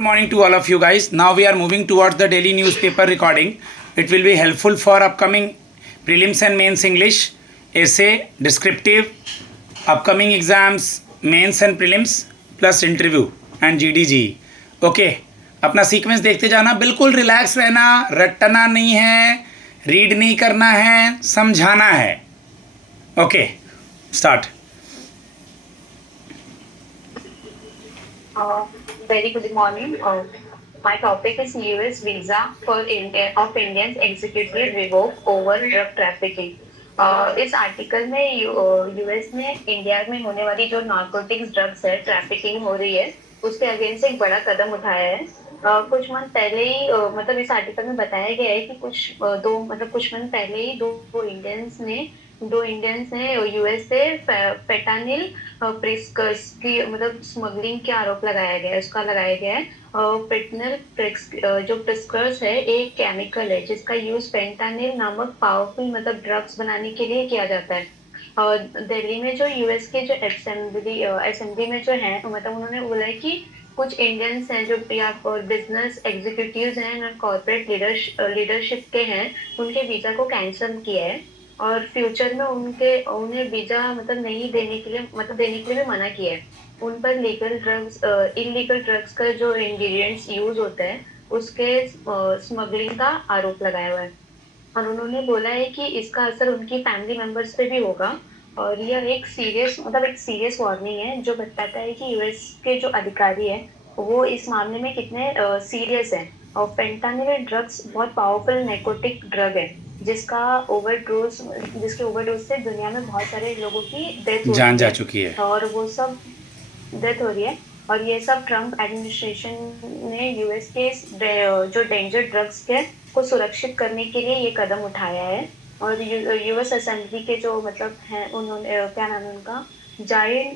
Good morning to all of you guys. Now we are moving towards the daily newspaper recording. It will be helpful for upcoming prelims and mains English, essay, descriptive, upcoming exams, mains and prelims, plus interview and GDG. Okay, अपना sequence देखते जाना, बिल्कुल relax रहना, रटना नहीं है, read नहीं करना है, समझाना है. Okay, start. Very good morning. My topic is US visa for Indians executive revoked over drug trafficking. इस आर्टिकल में यूएस ने इंडिया में होने वाली जो नार्कोटिक्स ड्रग्स है ट्रैफिकिंग हो रही है उसके अगेंस्ट एक बड़ा कदम उठाया है. कुछ मंथ पहले ही मतलब इस आर्टिकल में बताया गया है कि कुछ मंथ पहले ही दो इंडियंस ने यूएस से फेटानिल प्रिस्कर्स की मतलब स्मगलिंग के आरोप लगाया गया है. फेटानिल जो प्रिस्कर्स है एक केमिकल है जिसका यूज फेंटानिल नामक पावरफुल मतलब ड्रग्स बनाने के लिए किया जाता है. दिल्ली में जो यूएस के जो असेंबली में जो है मतलब उन्होंने बोला है कि कुछ इंडियंस हैं जो या बिजनेस एग्जीक्यूटिव्स हैं कॉर्पोरेट लीडरशिप के हैं उनके वीजा को कैंसिल किया है और फ्यूचर में उन्हें वीजा मतलब देने के लिए भी मना किया है. उन पर इलीगल ड्रग्स का जो इंग्रेडिएंट्स यूज होता है उसके स्मगलिंग का आरोप लगाया हुआ है और उन्होंने बोला है कि इसका असर उनकी फैमिली मेंबर्स पे भी होगा. और यह एक सीरियस वार्निंग है जो बताता है कि यूएस के जो अधिकारी है वो इस मामले में कितने सीरियस है. और फेंटानिल ड्रग्स बहुत पावरफुल नैर्कोटिक ड्रग है जिसके ओवरडोज से दुनिया में बहुत सारे लोगों की जान जा चुकी है और वो सब डेथ हो रही है. और ये सब ट्रम्प एडमिनिस्ट्रेशन ने यूएस के जो डेंजर ड्रग्स के को सुरक्षित करने के लिए ये कदम उठाया है. और यूएस असेंबली के जो मतलब हैं उन्होंने क्या नाम है उनका जायन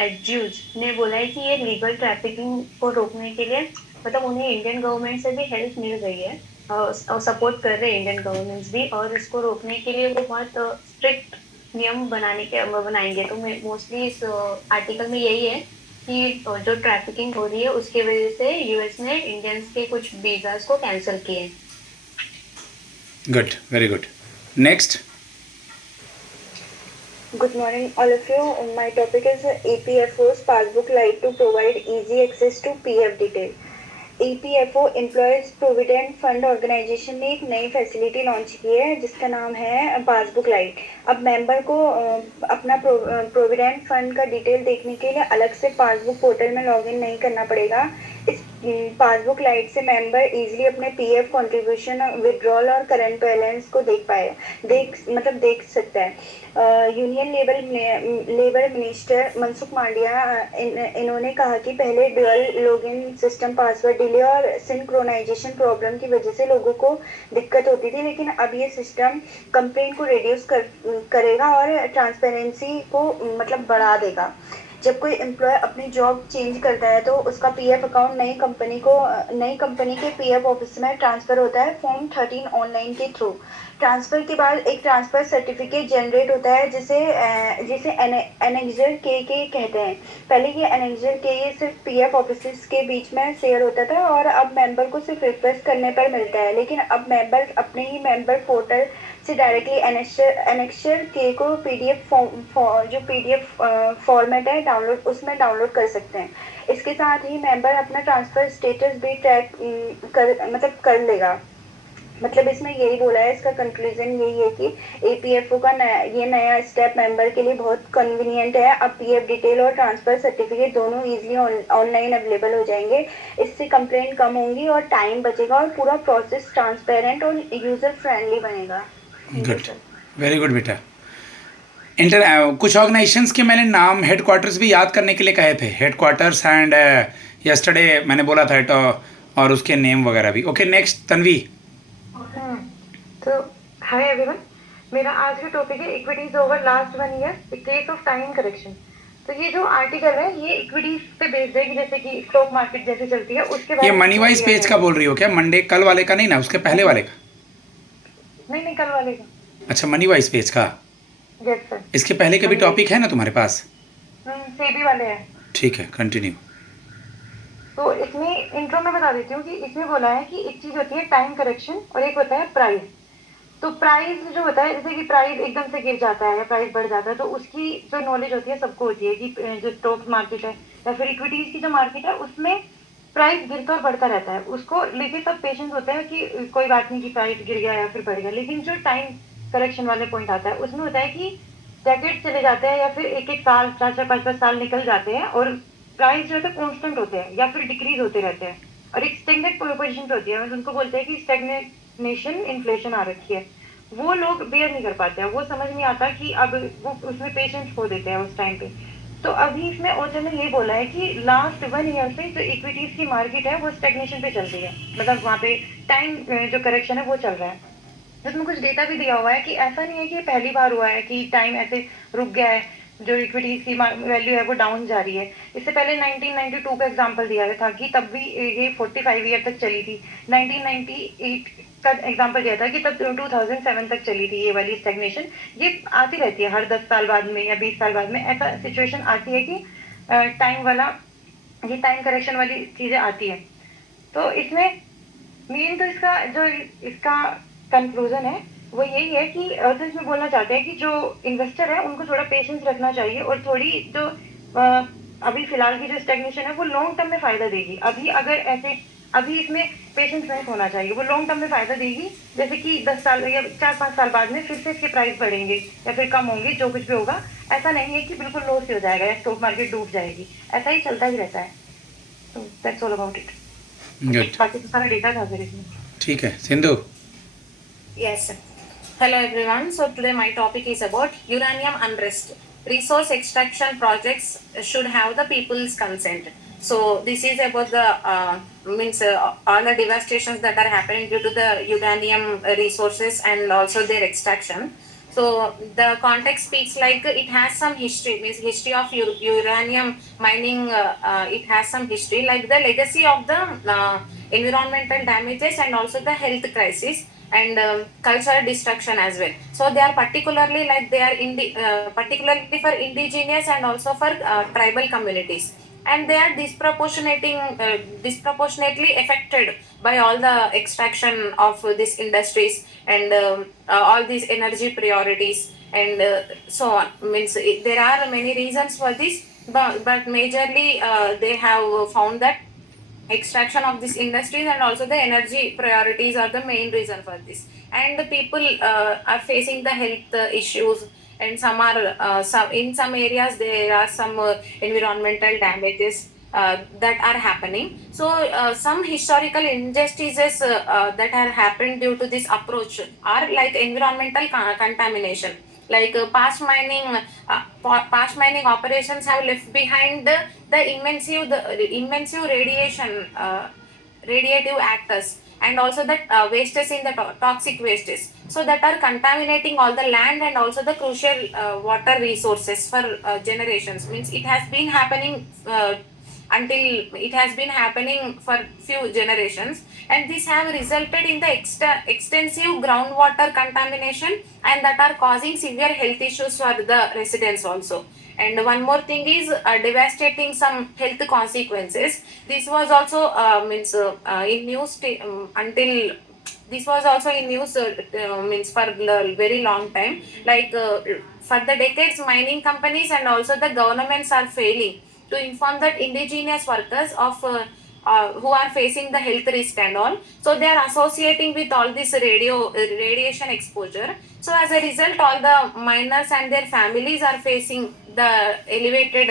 एड्ज्यूज ने बोला है कि ये लीगल ट्रैफिकिंग को रोकने के लिए मतलब उन्हें इंडियन गवर्नमेंट से भी हेल्प मिल गई है और सपोर्ट कर रहे हैं इंडियन गवर्नमेंट्स भी और इसको रोकने के लिए वो बहुत स्ट्रिक्ट नियम बनाएंगे. तो मोस्टली इस आर्टिकल में यही है कि जो ट्रैफिकिंग हो रही है उसकी वजह से यूएस ने इंडियंस के कुछ वीजास को कैंसिल किए. Good, very good. Next. Good morning, all of you. My topic is EPFO's passbook light to provide easy access to PF detail. EPFO Employees Provident Fund Organization ने एक नई facility launch की है जिसका नाम है पासबुक लाइट. अब member को अपना प्रोविडेंट फंड का डिटेल देखने के लिए अलग से पासबुक पोर्टल में लॉगिन नहीं करना पड़ेगा. इस पासबुक लाइट से मेंबर इजीली अपने पीएफ कंट्रीब्यूशन विड्रॉल और करंट बैलेंस को देख सकता है. Union labour minister Mansukh Mandaviya इन्होंने कहा कि पहले dual login system password delay और सिंक्रोनाइजेशन प्रॉब्लम की वजह से लोगों को दिक्कत होती थी लेकिन अब ये सिस्टम कंप्लेंट को रिड्यूस करेगा और ट्रांसपेरेंसी को मतलब बढ़ा देगा. जब कोई एम्प्लॉय अपनी जॉब चेंज करता है तो उसका पीएफ अकाउंट नई कंपनी के पीएफ ऑफिस में ट्रांसफर होता है फॉर्म 13 ऑनलाइन के थ्रू. ट्रांसफर के बाद एक ट्रांसफर सर्टिफिकेट जनरेट होता है जिसे एनेक्जर के कहते हैं. पहले ये एनेक्जर के सिर्फ पीएफ ऑफिस के बीच में शेयर होता था और अब मेंबर को सिर्फ रिक्वेस्ट करने पर मिलता है. लेकिन अब मेंबर अपने ही मेंबर पोर्टल से डायरेक्टली एनेक्जर के को पीडीएफ फॉर्मेट है डाउनलोड कर सकते हैं. इसके साथ ही मेंबर अपना ट्रांसफर स्टेटस भी ट्रैक कर लेगा. मतलब इसमें यही बोला है, इसका कंक्लूजन यही है कि एपीएफओ का नया स्टेप मेंबर के लिए बहुत कन्वीनियंट है. अब पीएफ डिटेल और ट्रांसफर सर्टिफिकेट दोनों इजीली ऑनलाइन अवेलेबल हो जाएंगे. इससे कंप्लेंट कम होंगी और टाइम बचेगा और पूरा प्रोसेस ट्रांसपेरेंट और यूजर फ्रेंडली बनेगा. गुड, वेरी गुड बेटा. कुछ ऑर्गेनाइजेशंस के मैंने नाम हेडक्वार्टर्स भी याद करने के लिए कहे थे. हेडक्वार्टर्स एंड यस्टरडे मैंने बोला था तो और उसके नेम वगैरह भी. Okay, next Tanvi. तो हाय एवरीवन, मेरा आज का टॉपिक है equities over last 1 year the case of time correction. तो ये जो आर्टिकल है ये इक्विटीज पे बेस्ड है कि जैसे कि स्टॉक मार्केट जैसे चलती है उसके बारे ये में. मनी वाइज पेज का बोल रही हो क्या? मंडे कल वाले का नहीं ना, उसके पहले वाले का? नहीं कल वाले का. अच्छा, मनी वाइज पेज का. Yes sir. इसके पहले के भी टॉपिक है ना तुम्हारे पास? सेबी वाले हैं. ठीक है, कंटिन्यू. तो इसमें इंट्रो में बता देती हूँ कि इसमें बोला है कि एक चीज होती है टाइम करेक्शन और एक होता है प्राइस। तो प्राइस जो होता है, जैसे कि प्राइस एकदम से गिर जाता है या प्राइस बढ़ जाता है, तो उसकी जो नॉलेज होती है सबको होती है कि जो स्टॉक मार्केट है या फिर इक्विटीज की जो मार्केट है उसमें प्राइस गिरता और बढ़ता रहता है, उसको लेके सब पेशेंस होते हैं कि कोई बात नहीं कि प्राइस गिर गया या फिर बढ़ गया। लेकिन जो टाइम करेक्शन वाले पॉइंट आता है उसमें होता है कि जैकेट चले जाते हैं या फिर एक एक साल 4 4 5 5 साल निकल जाते हैं और प्राइस जो है कॉन्स्टेंट होते हैं या फिर डिक्रीज होते रहते हैं और एक स्टेगनेट पोजीशन पे होती है, उनको बोलते हैं कि स्टेगनेशन इन्फ्लेशन आ रखी है। वो लोग बेयर नहीं कर पाते हैं, वो समझ नहीं आता कि अब वो उसमें पेशेंस खो देते हैं उस टाइम पे। तो अभी इसमें ऑथर ने ये बोला है कि लास्ट 1 ईयर से जो इक्विटीज की मार्केट है वो स्टेगनेशन पे चल रही है, मतलब वहाँ पे टाइम जो करेक्शन है वो चल रहा है। इसमें कुछ डेटा भी दिया हुआ है कि ऐसा नहीं है कि पहली बार हुआ है कि टाइम ऐसे रुक गया है, जो इक्विटीज की वैल्यू है वो डाउन जा रही है। इससे पहले 1992 का एग्जांपल दिया गया था कि तब भी ये 45 ईयर तक चली थी। 1998 का एग्जांपल दिया था कि तब 2007 तक चली थी ये वाली स्टेगनेशन। ये आती रहती है हर 10 साल बाद में या 20 साल बाद में, ऐसा सिचुएशन आती है कि टाइम वाला ये टाइम करेक्शन वाली चीजें आती है। तो इसमें मेन तो इसका कंक्लूजन है वो यही है कि ऑथर इसमें बोलना चाहते हैं कि जो इन्वेस्टर है उनको थोड़ा पेशेंस रखना चाहिए और थोड़ी जो अभी फिलहाल की जो स्टेगनेशन है वो लॉन्ग टर्म में फायदा देगी। अभी इसमें पेशेंस नहीं होना चाहिए, वो लॉन्ग टर्म में फायदा देगी। जैसे कि 10 साल या 4 5 साल बाद में फिर से इसके प्राइस बढ़ेंगे या फिर कम होंगे, जो कुछ भी होगा। ऐसा नहीं है कि बिल्कुल लॉस हो जाएगा या स्टॉक मार्केट डूब जाएगी, ऐसा ही चलता ही रहता है। तो that's all about it. Good, बाकी तो सारा डेटा था फिर इसमें। ठीक है Sindhu. Yes. Hello everyone. So today my topic is about uranium unrest. Resource extraction projects should have the people's consent. So this is about the all the devastations that are happening due to the uranium resources and also their extraction. So the context speaks like it has some history, means history of uranium mining. It has some history, like the legacy of the environmental damages and also the health crisis and cultural destruction as well. So they are particularly like they are particularly for indigenous and also for tribal communities, and they are disproportionately affected by all the extraction of these industries and all these energy priorities and so on. Means there are many reasons for this, but majorly they have found that extraction of these industries and also the energy priorities are the main reason for this. And the people are facing the health issues, and some are in some areas there are some environmental damages that are happening. So some historical injustices that have happened due to this approach are like environmental contamination, like past mining operations have left behind the immense radiation, radiative actors, and also the wastes in the toxic wastes, so that are contaminating all the land and also the crucial water resources for generations. Means it has been happening for few generations, and this have resulted in the extensive groundwater contamination, and that are causing severe health issues for the residents also. And one more thing is devastating some health consequences. This was also in news until this was also in news means for the very long time, like for the decades mining companies and also the governments are failing to inform that indigenous workers of who are facing the health risk and all. So they are associating with all this radiation exposure. So as a result, all the miners and their families are facing the elevated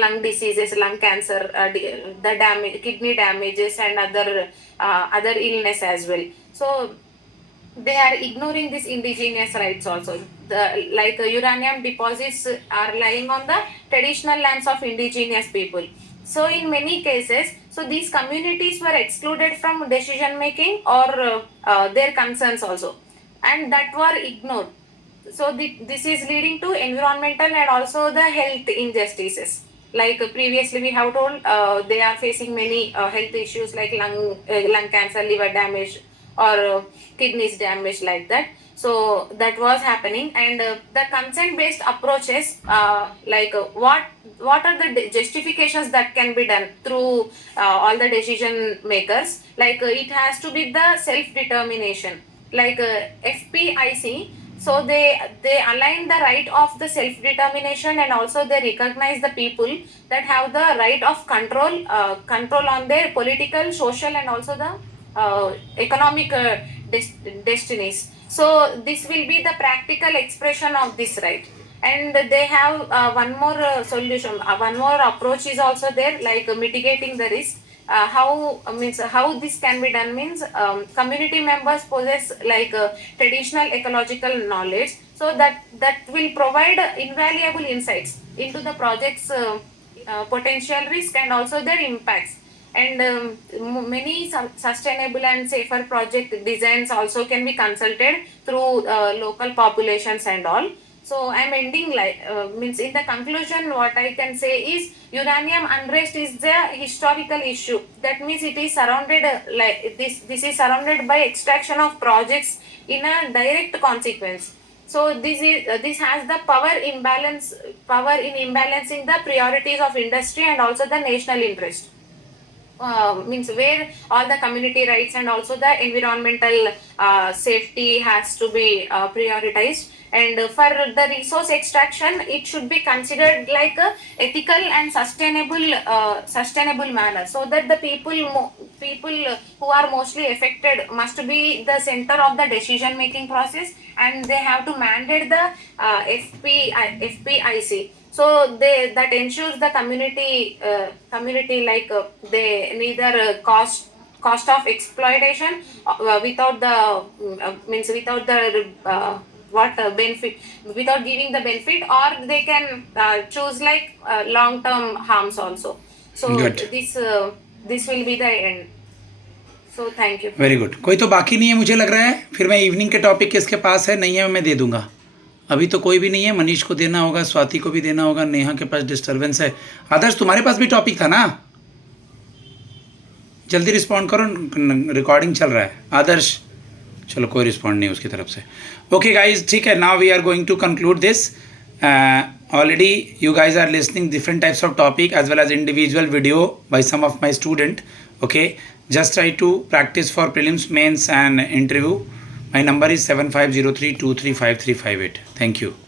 lung diseases, lung cancer, the damage, kidney damages, and other illness as well. So they are ignoring these indigenous rights also. Like uranium deposits are lying on the traditional lands of indigenous people. So in many cases, so these communities were excluded from decision making or their concerns also, and that were ignored. So this is leading to environmental and also the health injustices. Like previously we have told, they are facing many health issues like lung cancer, liver damage, or kidneys damaged like that. So that was happening, and the consent based approaches, what are the justifications that can be done through all the decision makers, like it has to be the self determination, like FPIC. So they align the right of the self determination, and also they recognize the people that have the right of control on their political, social, and also the economic destinies. So this will be the practical expression of this right. And they have one more solution, one more approach is also there, like mitigating the risk. How this can be done means, community members possess like traditional ecological knowledge, so that will provide invaluable insights into the project's potential risk and also their impacts. And many sustainable and safer project designs also can be consulted through local populations and all. So I'm ending like means in the conclusion, what I can say is uranium unrest is the historical issue. That means it is surrounded like this. This is surrounded by extraction of projects in a direct consequence. So this has the power in imbalancing the priorities of industry and also the national interest. Means where all the community rights and also the environmental safety has to be prioritized. And for the resource extraction, it should be considered like a ethical and sustainable manner, so that the people who are mostly affected must be the center of the decision making process, and they have to mandate the FPIC. So that ensures the community like they neither cost of exploitation without the means without the benefit, without giving the benefit, or they can choose like long term harms also. So Good. this will be the end. So thank you. Very good. कोई तो बाकी नहीं है मुझे लग रहा है. फिर मैं इवनिंग के टॉपिक किसके पास है, नहीं है मैं दे दूंगा. अभी तो कोई भी नहीं है. मनीष को देना होगा, स्वाति को भी देना होगा, नेहा के पास डिस्टर्बेंस है. आदर्श तुम्हारे पास भी टॉपिक था ना, जल्दी रिस्पॉन्ड करो, रिकॉर्डिंग चल रहा है. आदर्श चलो कोई रिस्पॉन्ड नहीं उसकी तरफ से. ओके गाइज, ठीक है. Now we are going to conclude this. Already you guys are listening different types of topic as well as individual video by some of my student. Okay, just try to practice for prelims, mains and interview. My number is 7503235358. Thank you.